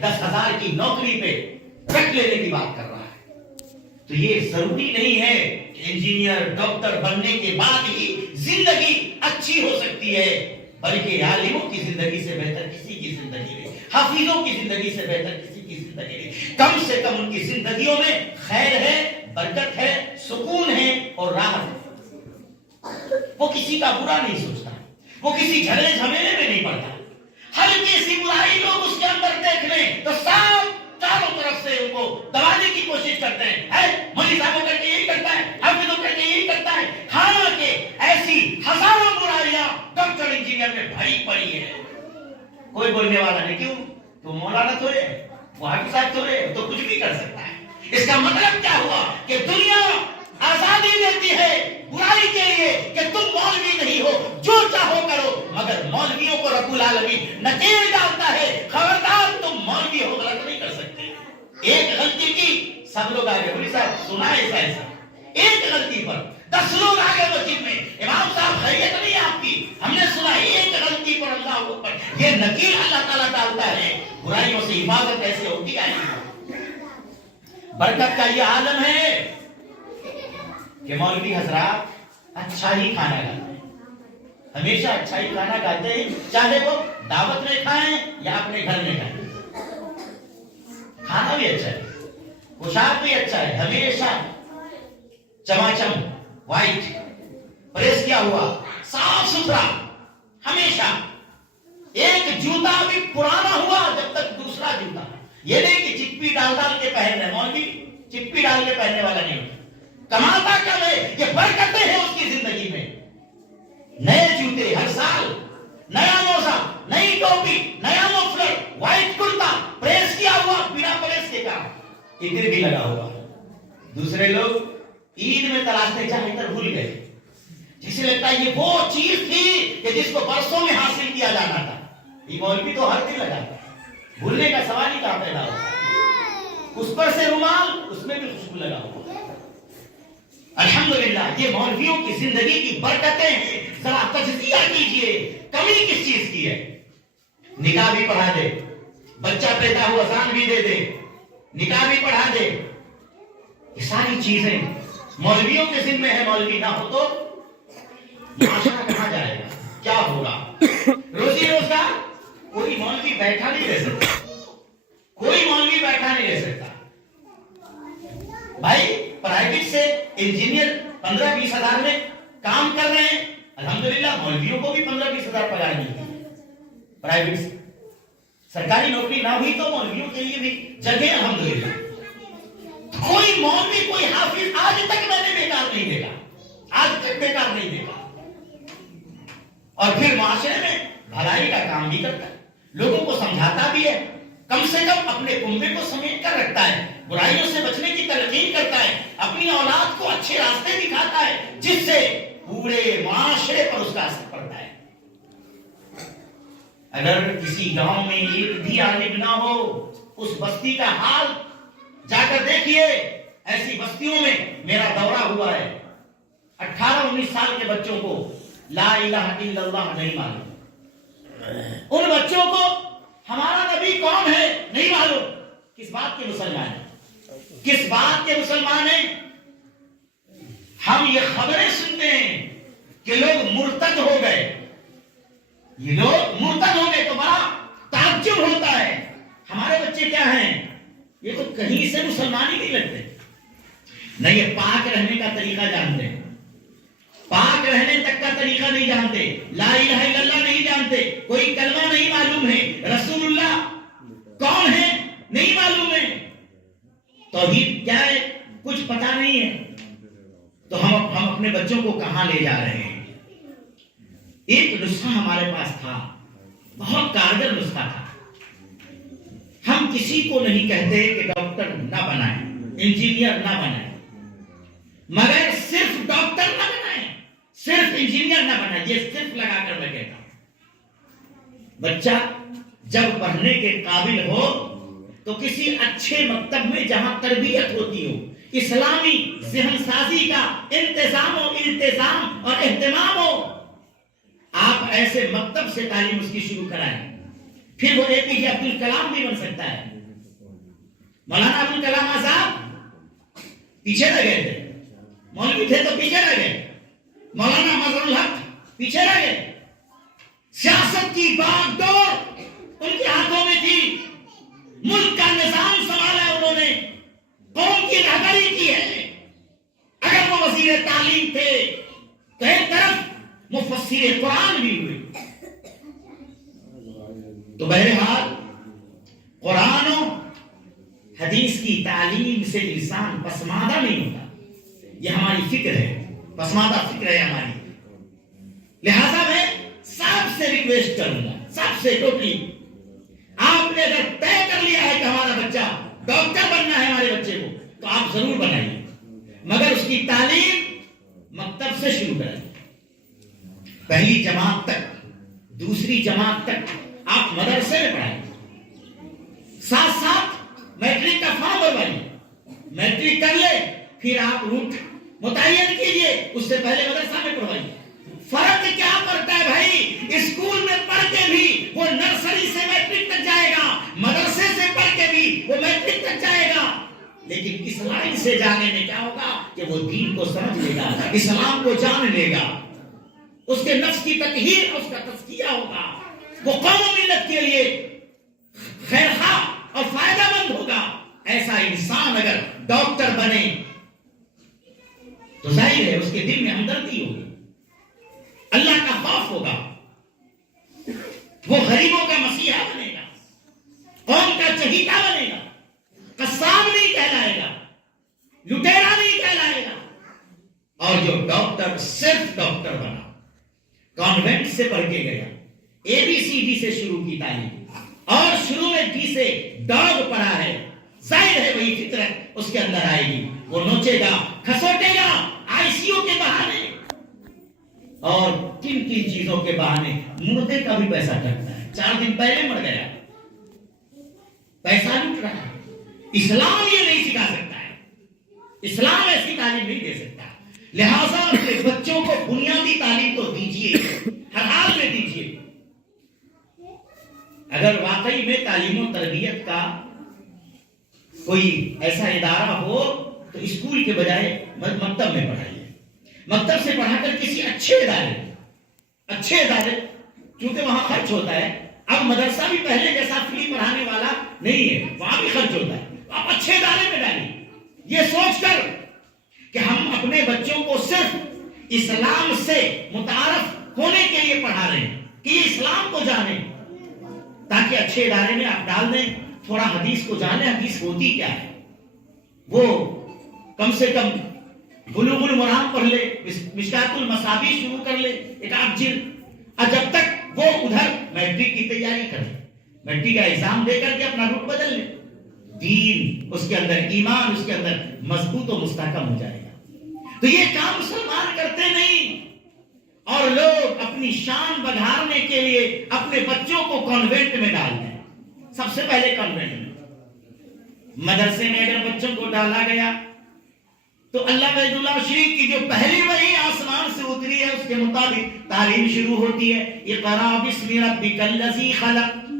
10,000 کی نوکری پہ رکھ لینے کی بات کر رہا ہے. تو یہ ضروری نہیں ہے کہ انجینئر ڈاکٹر بننے کے بعد ہی زندگی اچھی ہو سکتی ہے، بلکہ عالموں کی زندگی سے بہتر کسی کی زندگی نہیں، حافظوں کی زندگی سے بہتر کسی کی زندگی نہیں. کم سے کم ان کی زندگیوں میں خیر ہے، برکت ہے، سکون ہے اور راحت ہے. وہ کسی کا برا نہیں سوچتا، وہ کسی جھگڑے جھمیلے میں نہیں پڑتا. ہلکی سی برائی لوگ اس کے اندر دیکھ لیں تو سب چاروں طرف سے ان کو دبانے کی کوشش کرتے ہیں. مولوی صاحب کر کے یہی کرتا ہے، حافظوں کر کے یہی کرتا ہے. حالانکہ ایسی ہزاروں برائیاں ڈاکٹر انجینئر میں بھری پڑی ہے، کوئی بولنے والا نہیں. کیوں؟ تو مولانا تھوڑے، وہ حافظ صاحب تھوڑے، تو کچھ بھی کر سکتا ہے. اس کا مطلب کیا ہوا کہ دنیا آزادی دیتی ہے برائی کے لیے کہ تم مولوی نہیں ہو، جو چاہو کرو، مگر مولویوں کو رب العالمین نکیل ڈالتا ہے. خبردار تم مولوی ہو، غلط نہیں کر سکتے. ایک غلطی کی سب لوگ آگے، مولوی صاحب سنا ہے ایسا، ایک غلطی پر 10 لوگ آگے مسجد میں، امام صاحب خیریت نہیں ہے آپ کی، ہم نے سنا ایک غلطی پر اللہ اوپر یہ نکیل اللہ تعالیٰ ڈالتا ہے. برائیوں سے حفاظت ایسے ہوتی ہے. برکت کا یہ عالم ہے کہ مولوی حضرات اچھا ہی کھانا کھاتے ہیں، ہمیشہ اچھا ہی کھانا کھاتے ہیں، چاہے وہ دعوت میں کھائیں یا اپنے گھر میں کھائیں. کھانا بھی اچھا ہے، پوشاک بھی اچھا ہے، ہمیشہ چماچم وائٹ پریس کیا ہوا، صاف ستھرا. ہمیشہ ایک جوتا بھی پرانا ہوا جب تک دوسرا جوتا. یہ نہیں کہ چپی ڈال ڈال کے پہن رہے، مولوی چپی ڈال کے پہننے والا نہیں ہوتا. کماتا کب ہے؟ یہ برکتیں ہیں اس کی زندگی میں. نئے جوتے ہر سال، نیا موزہ، نئی ٹوپی، نیا مفلر، وائٹ کرتا پریس کیا ہوا، بنا پریس کے کام، ادھر بھی لگا ہوا. دوسرے لوگ عید میں تلاشتے چاہے کر بھول گئے، جسے لگتا ہے یہ وہ چیز تھی کہ جس کو برسوں میں حاصل کیا جانا تھا. یہ مولوی تو ہر دن لگا، بھولنے کا سوال ہی کہاں پیدا ہوتا. اس پر سے رومال، اس میں بھی خوشبو لگا ہوا. الحمدللہ یہ مولویوں کی زندگی کی برکتیں ہیں. ذرا تجزیہ کیجئے کمی کس چیز کی ہے. نکاح بھی پڑھا دے، بچہ پیدا ہوا اذان بھی دے دے، نکاح بھی پڑھا دے. یہ ساری چیزیں مولویوں کے ذمہ ہے. مولوی نہ ہو تو معاشرہ کہاں جائے گا، کیا ہوگا؟ روزی روزگار کوئی مولوی بیٹھا نہیں رہ سکتا، کوئی مولوی بیٹھا نہیں رہ سکتا. بھائی پرائیویٹ سے انجینئر 15-20 ہزار میں کام کر رہے ہیں، الحمدللہ مولویوں کو بھی 15-20 ہزار پگار ملتی ہے پرائیویٹ سے. سرکاری نوکری نہ ہوئی تو مولویوں کے لیے بھی جگہ الحمدللہ. کوئی مولوی کوئی حافظ آج تک میں نے بیکار نہیں دیکھا، آج تک بیکار نہیں دیکھا. اور پھر معاشرے میں بھلائی کا کام بھی کرتا ہے، لوگوں کو سمجھاتا بھی ہے، کم سے کم اپنے کنبے کو سمیٹ کر رکھتا ہے، برائیوں سے بچنے کی تلقین کرتا ہے، اپنی اولاد کو اچھے راستے دکھاتا ہے، جس سے پورے معاشرے پر اس کا اثر پڑتا ہے. اگر کسی گاؤں میں ایک بھی عالم نہ ہو، اس بستی کا حال جا کر دیکھیے. ایسی بستیوں میں میرا دورہ ہوا ہے، 18-19 سال کے بچوں کو لا الہ الا اللہ نہیں معلوم. ان بچوں کو ہمارا نبی کون ہے نہیں معلوم. کس بات کے مسلمان ہیں؟ کس بات کے مسلمان ہیں؟ ہم یہ خبریں سنتے ہیں کہ لوگ مرتد ہو گئے. یہ لوگ مرتد ہو گئے تو بڑا تعجب ہوتا ہے. ہمارے بچے کیا ہیں؟ یہ تو کہیں سے مسلمان ہی نہیں لگتے. نہیں یہ پاک رہنے کا طریقہ جانتے ہیں، پاک رہنے تک کا طریقہ نہیں جانتے، لا الہ الا اللہ نہیں جانتے، کوئی کلمہ نہیں معلوم ہے، رسول اللہ کون ہے نہیں معلوم ہے، توحید کیا ہے کچھ پتا نہیں ہے. تو ہم اپنے بچوں کو کہاں لے جا رہے ہیں؟ ایک نسخہ ہمارے پاس تھا، بہت کارگر نسخہ تھا. ہم کسی کو نہیں کہتے کہ ڈاکٹر نہ بنائیں، انجینئر نہ بنائیں، مگر صرف ڈاکٹر نہ بنائیں، صرف انجینئر نہ بنائیں. یہ صرف لگا کر میں کہتا ہوں، بچہ جب پڑھنے کے قابل ہو تو کسی اچھے مکتب میں جہاں تربیت ہوتی ہو، اسلامی ذہن سازی کا انتظام و التزام اور اہتمام ہو، آپ ایسے مکتب سے تعلیم اس کی شروع کرائیں. پھر وہ APJ عبد الکلام بھی بن سکتا ہے. مولانا ابو الکلام آزاد پیچھے رہ گئے تھے, مولوی تھے تو پیچھے رہ گئے. مولانا مظہر الحق پیچھے رہ گئے. سیاست کی باغ ڈور ان کے ہاتھوں میں تھی. ملک کا نظام سنبھالا انہوں نے, قوم کی رہبری کی ہے. اگر وہ وزیر تعلیم تھے تو ایک طرف مفسر قرآن بھی ہوئے. تو بہرحال قرآن و حدیث کی تعلیم سے انسان پسماندہ نہیں ہوتا. یہ ہماری فکر ہے, پسماندہ فکر ہے ہماری. لہذا میں سب سے ریکویسٹ کروں گا, سب سے ٹوٹلی, آپ نے اگر طے کر لیا ہے کہ ہمارا بچہ ڈاکٹر بننا ہے ہمارے بچے کو, تو آپ ضرور بنائیے, مگر اس کی تعلیم مکتب سے شروع کریں. پہلی جماعت تک, دوسری جماعت تک آپ مدرسے میں پڑھائیں, ساتھ ساتھ میٹرک کا فارم بھروائیے. میٹرک کر لے پھر آپ روٹ متعین کیجئے, اس سے پہلے مدرسہ میں پڑھوائیے. فرق کیا پڑتا ہے بھائی؟ اسکول میں پڑھ کے بھی وہ نرسری سے میٹرک تک جائے گا, مدرسے سے پڑھ کے بھی وہ میٹرک تک جائے گا. لیکن اس لائن سے جانے میں کیا ہوگا کہ وہ دین کو سمجھ لے گا, اسلام کو جان لے گا, اس کے نفس کی تطہیر, اس کا تزکیہ ہوگا, وہ قوم و ملت کے لیے خیرخواہ اور فائدہ مند ہوگا. ایسا انسان اگر ڈاکٹر بنے تو ظاہر ہے اس کے دل میں ہمدردی ہوگی, اللہ کا خوف ہوگا, وہ غریبوں کا مسیحا بنے گا, قوم کا چہیتا بنے گا, قصاب نہیں کہلائے گا, لٹیرا نہیں کہلائے گا. اور جو ڈاکٹر صرف ڈاکٹر بنا, کانوینٹ سے پڑھ کے گیا, ABCD سے شروع کی تعلیم, اور شروع میں D سے ڈاگ پڑھا ہے, ظاہر ہے وہی فطرت اس کے اندر آئے گی. وہ نوچے گا, کھسوٹے گا, ICU کے بہانے اور کن کن چیزوں کے بہانے, مردے کا بھی پیسہ کرتا ہے, 4 دن پہلے مر گیا, پیسہ لوٹ رہا ہے. اسلام یہ نہیں سکھا سکتا ہے, اسلام ایسی تعلیم نہیں دے سکتا. لہذا اپنے بچوں کو بنیادی تعلیم تو دیجیے, ہر حال میں دیجیے. اگر واقعی میں تعلیم و تربیت کا کوئی ایسا ادارہ ہو تو اسکول کے بجائے مکتب میں پڑھائیے. مکتب سے پڑھا کر کسی اچھے ادارے, کیونکہ وہاں خرچ ہوتا ہے. اب مدرسہ بھی پہلے جیسا فری پڑھانے والا نہیں ہے, وہاں بھی خرچ ہوتا ہے. آپ اچھے ادارے میں ڈالیے, یہ سوچ کر کہ ہم اپنے بچوں کو صرف اسلام سے متعارف ہونے کے لیے پڑھا رہے ہیں کہ یہ اسلام کو جانیں, تاکہ اچھے ادارے میں آپ ڈال دیں, تھوڑا حدیث کو جانیں, حدیث ہوتی کیا ہے, وہ کم سے کم بلوغ المرام پڑھ لے, مشکات المصابیح شروع کر لے, ایک آدھ جلد. اور جب تک وہ ادھر میٹرک کی تیاری کرے, میٹرک کا ایگزام دے کر کے اپنا روٹ بدل لے, دین اس کے اندر, ایمان اس کے اندر مضبوط و مستحکم ہو جائے گا. تو یہ کام مسلمان کرتے نہیں, اور لوگ اپنی شان بڑھانے کے لیے اپنے بچوں کو کانوینٹ میں ڈال دیں. سب سے پہلے کانوینٹ میں, مدرسے میں اگر بچوں کو ڈالا گیا تو اللہ بیت اللہ شریف کی جو پہلی وحی آسمان سے اتری ہے اس کے مطابق تعلیم شروع ہوتی ہے. اقرا بسم ربک الذی خلق,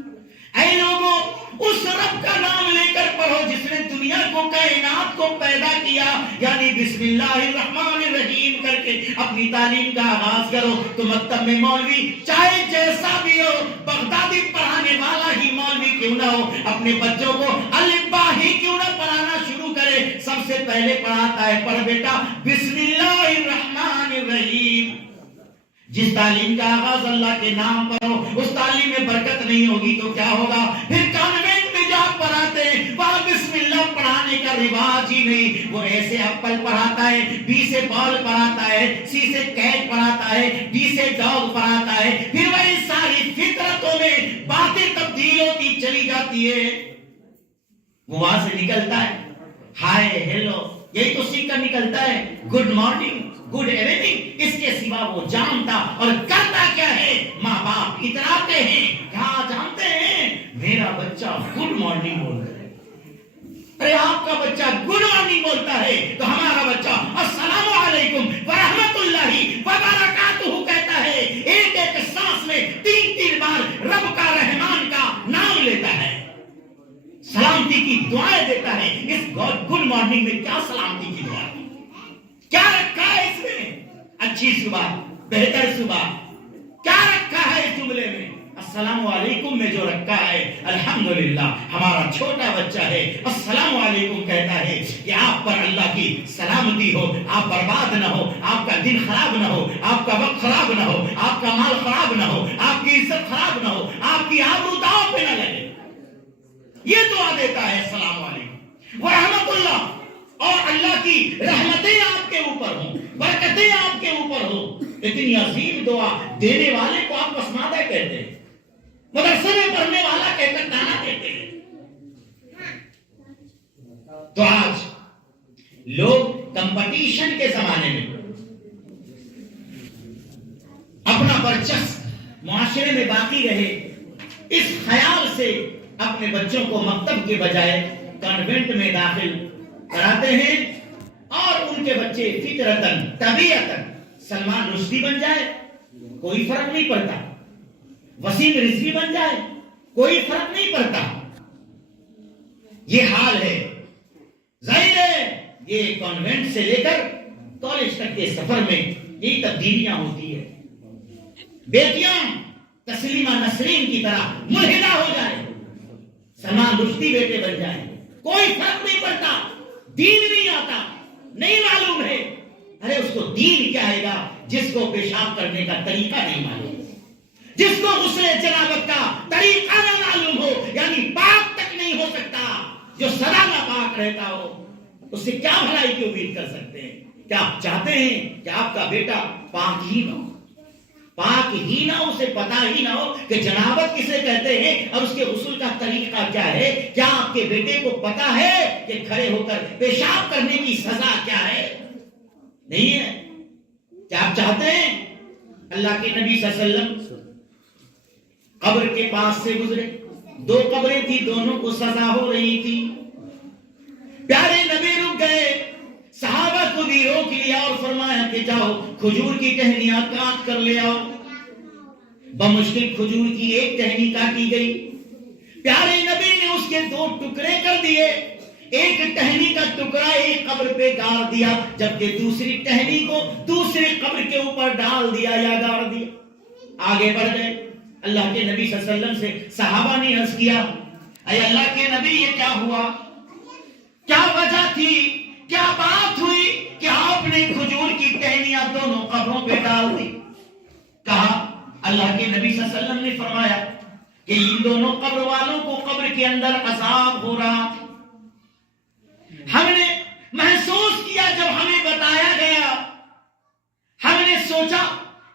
اے لوگوں اس رب کا نام لے کر پڑھو جس نے دنیا کو, کائنات کو پیدا کیا, یعنی بسم اللہ الرحمن الرحیم کر کے اپنی تعلیم کا آغاز کرو. تو مکتب میں مولوی چاہے جیسا بھی ہو, بغدادی پڑھانے والا ہی مولوی کیوں نہ ہو, اپنے بچوں کو الف با ہی کیوں نہ پڑھانا شروع کرے, سب سے پہلے پڑھاتا ہے, پڑھ بیٹا بسم اللہ الرحمن الرحیم. جس تعلیم کا آغاز اللہ کے نام پر ہو, اس تعلیم میں برکت نہیں ہوگی تو کیا ہوگا؟ پھر کانوینٹ میں جو آپ پڑھاتے ہیں وہاں بسم اللہ پڑھانے کا رواج ہی نہیں. وہ ایسے ایپل پڑھاتا ہے, بی سے بال پڑھاتا ہے, سی سے کیٹ پڑھاتا ہے, ڈی سے ڈاگ پڑھاتا ہے, پھر وہی ساری فطرتوں میں باتیں تبدیل ہوتی چلی جاتی ہے. وہ وہاں سے نکلتا ہے ہائے ہیلو, یہی تو سیکھ کر نکلتا ہے, گڈ مارننگ, گڈ ایوننگ, اس کے سوا وہ جانتا اور کرتا کیا ہے؟ ماں باپ اتراتے ہیں, کیا جانتے ہیں میرا بچہ گڈ مارننگ بولتا ہے. ارے آپ کا بچہ گڈ مارننگ بولتا ہے تو ہمارا بچہ السلام علیکم ورحمۃ اللہ وبرکاتہ کہتا ہے. ایک ایک سانس میں 3 بار رب کا, رحمان کا سلامتی کی دعائیں دیتا ہے. اس گڈ مارننگ میں کیا سلامتی کی دعا ہے؟ کیا رکھا ہے اس میں؟ اچھی صبح، بہتر صبح، کیا رکھا ہے اس جملے میں؟ السلام علیکم میں جو رکھا ہے الحمدللہ. ہمارا چھوٹا بچہ ہے السلام علیکم کہتا ہے کہ آپ پر اللہ کی سلامتی ہو، آپ برباد نہ ہو، آپ کا دن خراب نہ ہو، آپ کا وقت خراب نہ ہو، آپ کا مال خراب نہ ہو، آپ کی عزت خراب نہ ہو، آپ کی آبرو داؤ پہ نہ لگے. یہ دعا دیتا ہے السلام علیکم ورحمت اللہ. اور اللہ کی رحمتیں آپ کے اوپر ہوں، برکتیں آپ کے اوپر ہوں. اتنی عظیم دعا دینے والے کو آپ پسماندہ کہتے ہیں، مدرسے میں پڑھنے والا کہہ کر تانا کہتے ہیں. تو آج لوگ کمپٹیشن کے زمانے میں اپنا برچسپ معاشرے میں باقی رہے اس خیال سے اپنے بچوں کو مکتب کے بجائے کانوینٹ میں داخل کراتے ہیں اور ان کے بچے فطرتاً طبیعتاً سلمان رشدی بن جائے کوئی فرق نہیں پڑتا، وسیم رضوی بن جائے کوئی فرق نہیں پڑتا. یہ حال ہے. ظاہر ہے یہ کانوینٹ سے لے کر کالج تک کے سفر میں یہی تبدیلیاں ہوتی ہے. بیٹیاں تسلیمہ نسرین کی طرح ملحدہ ہو جائے، سلمان رشدی بیٹے بن جائیں، کوئی فرق نہیں پڑتا. دین نہیں آتا، نہیں معلوم ہے. ارے اس کو دین کیا آئے گا جس کو پیشاب کرنے کا طریقہ نہیں معلوم، جس کو غسل جنابت کا طریقہ نہ معلوم ہو، یعنی پاک تک نہیں ہو سکتا. جو سدا ناپاک رہتا ہو اس سے کیا بھلائی کی امید کر سکتے ہیں؟ کیا آپ چاہتے ہیں کہ آپ کا بیٹا پاک ہی نہ ہو؟ پاک ہی نہ ہو، اسے پتا ہی نہ ہو کہ جنابت کسے کہتے ہیں اور اس کے غسل کا طریقہ کیا ہے. کیا آپ کے بیٹے کو پتا ہے کہ کھڑے ہو کر پیشاب کرنے کی سزا کیا ہے؟ نہیں ہے. کیا آپ چاہتے ہیں اللہ کے نبی صلی اللہ علیہ وسلم قبر کے پاس سے گزرے، دو قبریں تھی، دونوں کو سزا ہو رہی تھی. پیارے نبی رک گئے، صحابہ کو بھی روک لیا اور فرمایا کہ جاؤ کھجور کی ٹہنیاں کاٹ کر لے آؤ. بمشکل کھجور کی ایک ٹہنی کاٹی گئی. پیارے نبی نے اس کے دو ٹکڑے کر دیے. ایک ٹہنی کا ٹکڑا ایک قبر پہ گاڑ دیا، جبکہ دوسری ٹہنی کو دوسری قبر کے اوپر ڈال دیا یا گاڑ دیا. آگے بڑھ گئے. اللہ کے نبی صلی اللہ علیہ وسلم سے صحابہ نے عرض کیا، اے اللہ کے نبی یہ کیا ہوا؟ کیا وجہ تھی؟ کیا بات ہوئی کہ آپ نے کھجور کی ٹہنیاں دونوں قبروں پہ ڈال دی؟ کہا اللہ کے نبی صلی اللہ علیہ وسلم نے فرمایا کہ ان دونوں قبر والوں کو قبر کے اندر عذاب ہو رہا. ہم نے محسوس کیا جب ہمیں بتایا گیا، ہم نے سوچا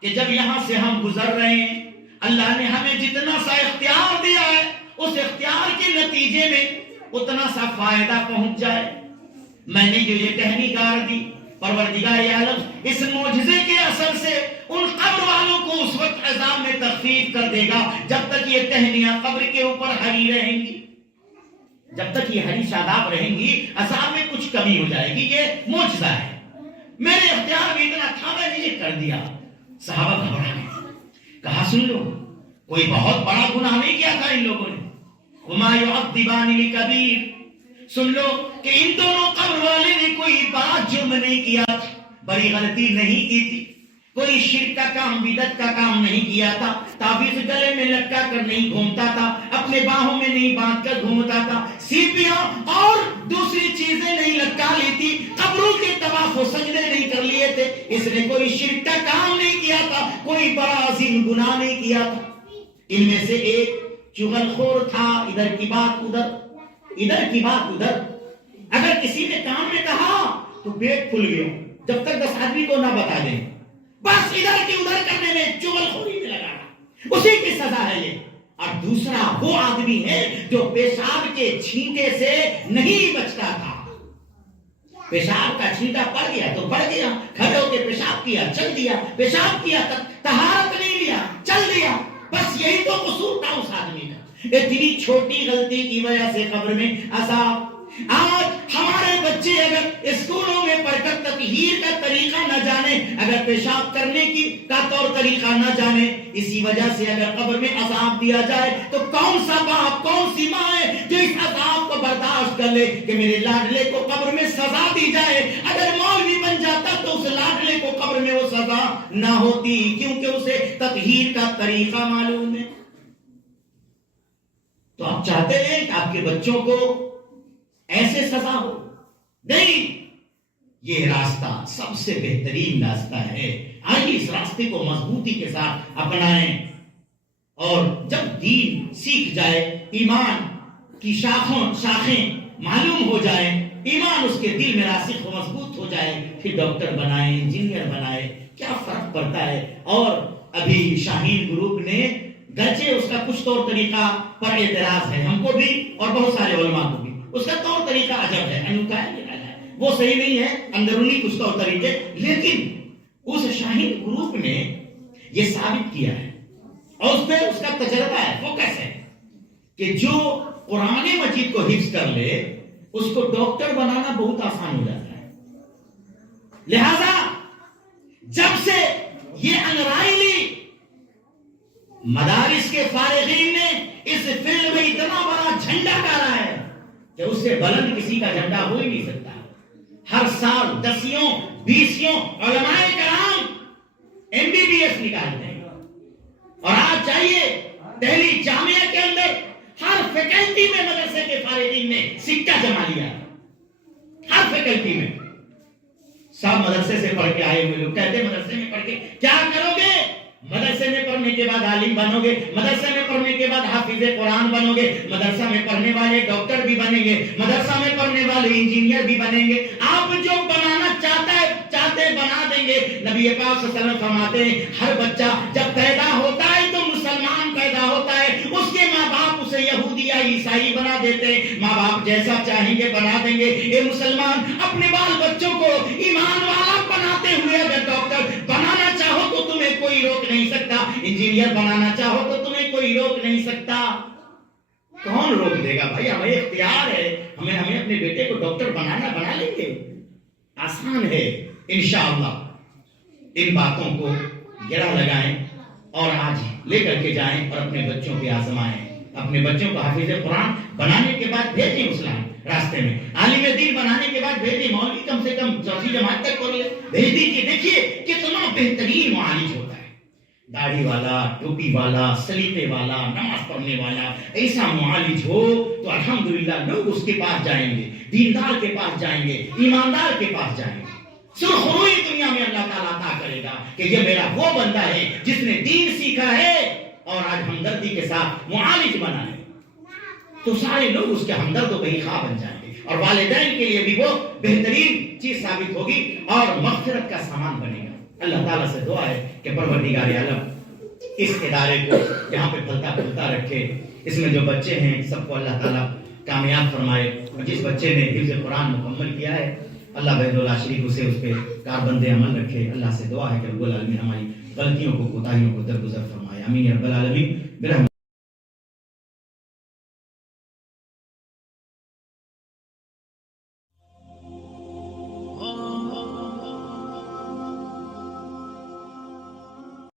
کہ جب یہاں سے ہم گزر رہے ہیں اللہ نے ہمیں جتنا سا اختیار دیا ہے اس اختیار کے نتیجے میں اتنا سا فائدہ پہنچ جائے. میں نے جو یہ ٹہنی گاڑ دی، پروردگار عالم اس معجزے کے اثر سے ان قبر والوں کو اس وقت عذاب میں تخفیف کر دے گا جب تک یہ ٹہنیاں قبر کے اوپر ہری رہیں گی. جب تک یہ ہری شاداب رہیں گی عذاب میں کچھ کمی ہو جائے گی. یہ معجزہ ہے، میرے اختیار میں اتنا تھا، میں نے یہ کر دیا. صحابہ گھبرا گئے، کہا سن لو کوئی بہت بڑا گناہ نہیں کیا تھا ان لوگوں نے. وما يعذبان لكبير، سن لو کہ ان دونوں قبر والے نے کوئی بڑا جرم نہیں کیا تھا، بڑی غلطی نہیں کی تھی، کوئی شرک کا کام بدعت کا کام نہیں کیا تھا، تعویذ گلے میں لٹکا کر نہیں گھومتا تھا، اپنے باہوں میں نہیں باندھ کر گھومتا تھا، سیپیاں اور دوسری چیزیں نہیں لٹکا لی تھی، قبروں کے طواف و سجدے نہیں کر لیے تھے. اس نے کوئی شرک کا کام نہیں کیا تھا، کوئی بڑا عظیم گناہ نہیں کیا تھا. ان میں سے ایک چغل خور تھا، ادھر کی بات ادھر، ادھر کی بات ادھر. اگر کسی نے کام میں کہا تو پیٹ کھل گیا جب تک 10 آدمی کو نہ بتا دیں. بس ادھر کی ادھر کرنے میں چغل خوری میں لگا، اسی کی سزا ہے یہ. اور دوسرا وہ آدمی ہے جو پیشاب کے چھینٹے سے نہیں بچتا تھا. پیشاب کا چھینٹا پڑ گیا تو پڑ گیا، کھڑے ہو کے پیشاب کیا چل دیا، پیشاب کیا طہارت نہیں لیا چل دیا. بس یہی تو قصور تھا اس آدمی کا. اتنی چھوٹی غلطی کی وجہ سے قبر میں عذاب. آج ہمارے بچے اگر اسکولوں میں پڑھ کر تطہیر کا طریقہ نہ جانے، اگر پیشاب کرنے کی کا طور طریقہ نہ جانے، اسی وجہ سے اگر قبر میں عذاب دیا جائے تو کون سا باپ کون سی ماں ہے جو اس عذاب کو برداشت کر لے کہ میرے لاڈلے کو قبر میں سزا دی جائے. اگر مولوی بن جاتا تو اس لاڈلے کو قبر میں وہ سزا نہ ہوتی، کیونکہ اسے تطہیر کا طریقہ معلوم ہے. تو آپ چاہتے ہیں کہ آپ کے بچوں کو ایسے سزا ہو؟ نہیں، یہ راستہ سب سے بہترین راستہ ہے. آئیے اس راستے کو مضبوطی کے ساتھ اپنائیں، اور جب دین سیکھ جائے، ایمان کی شاخیں معلوم ہو جائیں، ایمان اس کے دل میں راسخ و مضبوط ہو جائے، پھر ڈاکٹر بنائے، انجینئر بنائے، کیا فرق پڑتا ہے. اور ابھی شاہین گروپ نے گرچہ اس کا کچھ طور طریقہ پر اعتراض ہے ہم کو بھی اور بہت سارے علماء کو بھی، اس کا طور طریقہ عجب ہے، انوکھا ہے، وہ صحیح نہیں ہے، اندرونی کچھ طور طریقے. لیکن اس شاہین گروپ نے یہ ثابت کیا ہے اور اس پہ اس کا تجربہ ہے، فوکس ہے، کہ جو قرآن مجید کو حفظ کر لے اس کو ڈاکٹر بنانا بہت آسان ہو جاتا ہے. لہذا جب سے یہ انگڑائی لی، مدارس کے فارغین نے اس فیلڈ میں اتنا بڑا جھنڈا گاڑا ہے کہ اس سے بلند کسی کا جھنڈا ہو ہی نہیں سکتا. ہر سال 10 20 علماء کرام MBBS نکالتے ہیں، اور آپ چاہیے دہلی جامعہ کے اندر ہر فیکلٹی میں مدرسے کے فارغین نے سکہ جما لیا. ہر فیکلٹی میں سب مدرسے سے پڑھ کے آئے ہوئے لوگ کہتے ہیں مدرسے میں پڑھ کے کیا کرو گے؟ مدرسے میں پڑھنے کے بعد عالم بنو گے، مدرسے میں پڑھنے کے بعد حافظ قرآن بنو گے، مدرسہ میں پڑھنے والے ڈاکٹر بھی بنیں گے، مدرسہ میں پڑھنے والے انجینئر بھی بنیں گے. آپ جو بنانا چاہتے بنا دیں گے. نبی پاک صلی اللہ علیہ وسلم فرماتے ہیں ہر بچہ جب پیدا ہوتا ہے تو مسلمان پیدا ہوتا ہے، اس کے ماں باپ اسے یہودی یا عیسائی بنا دیتے ہیں. ماں باپ جیسا چاہیں گے بنا دیں گے. اے مسلمان، اپنے بال بچوں کو ایمان والا بناتے ہوئے اگر ڈاکٹر بنانا چاہو تو تمہیں کوئی روک نہیں سکتا، انجینئر بنانا چاہو تو تمہیں کوئی روک نہیں سکتا. کون روک دے گا بھائی؟ ہمیں اختیار ہے، ہمیں اپنے بیٹے کو ڈاکٹر بنا لیں گے. آسان ہے. انشاءاللہ ان باتوں کو گرہ لگائیں اور آج لے کر کے جائیں اور اپنے بچوں پہ آزمائیں. اپنے بچوں کو حافظ قرآن بنانے کے بعد بھیجیں اسلام راستے میں، عالم دین بنانے کے بعد بھیجیں، مولوی کم سے کم 4 جماعت تک کو بھیج دیجیے. دیکھیے کتنا بہترین معالج ہوتا ہے، داڑھی والا، ٹوپی والا، سلیقے والا، نماز پڑھنے والا. ایسا معالج ہو تو الحمدللہ لوگ اس کے پاس جائیں گے، دیندار کے پاس جائیں گے، ایماندار کے پاس جائیں گے. سرخروئی دنیا میں اللہ تعالیٰ عطا کرے گا کہ یہ میرا وہ بندہ ہے جس نے دین سیکھا ہے اور آج ہمدردی کے ساتھ معالج بنا ہے. تو سارے لوگ اس کے ہمدرد و بے خواہ بن جائیں گے، اور والدین کے لیے بھی وہ بہترین چیز ثابت ہوگی اور مغفرت کا سامان بنے گا. اللہ تعالیٰ سے دعا ہے کہ پروردگار عالم اس ادارے کو یہاں پہ پھلتا پھولتا رکھے. اس میں جو بچے ہیں سب کو اللہ تعالیٰ کامیاب فرمائے، اور جس بچے نے حفظ قرآن مکمل کیا ہے اللہ بہد اللہ شریف اسے اس پہ کاربند عمل رکھے. اللہ سے دعا ہے کہ رب العالمین ہماری غلطیوں کو، کوتاہیوں کو درگزر فرمائے. آمین یا رب العالمین.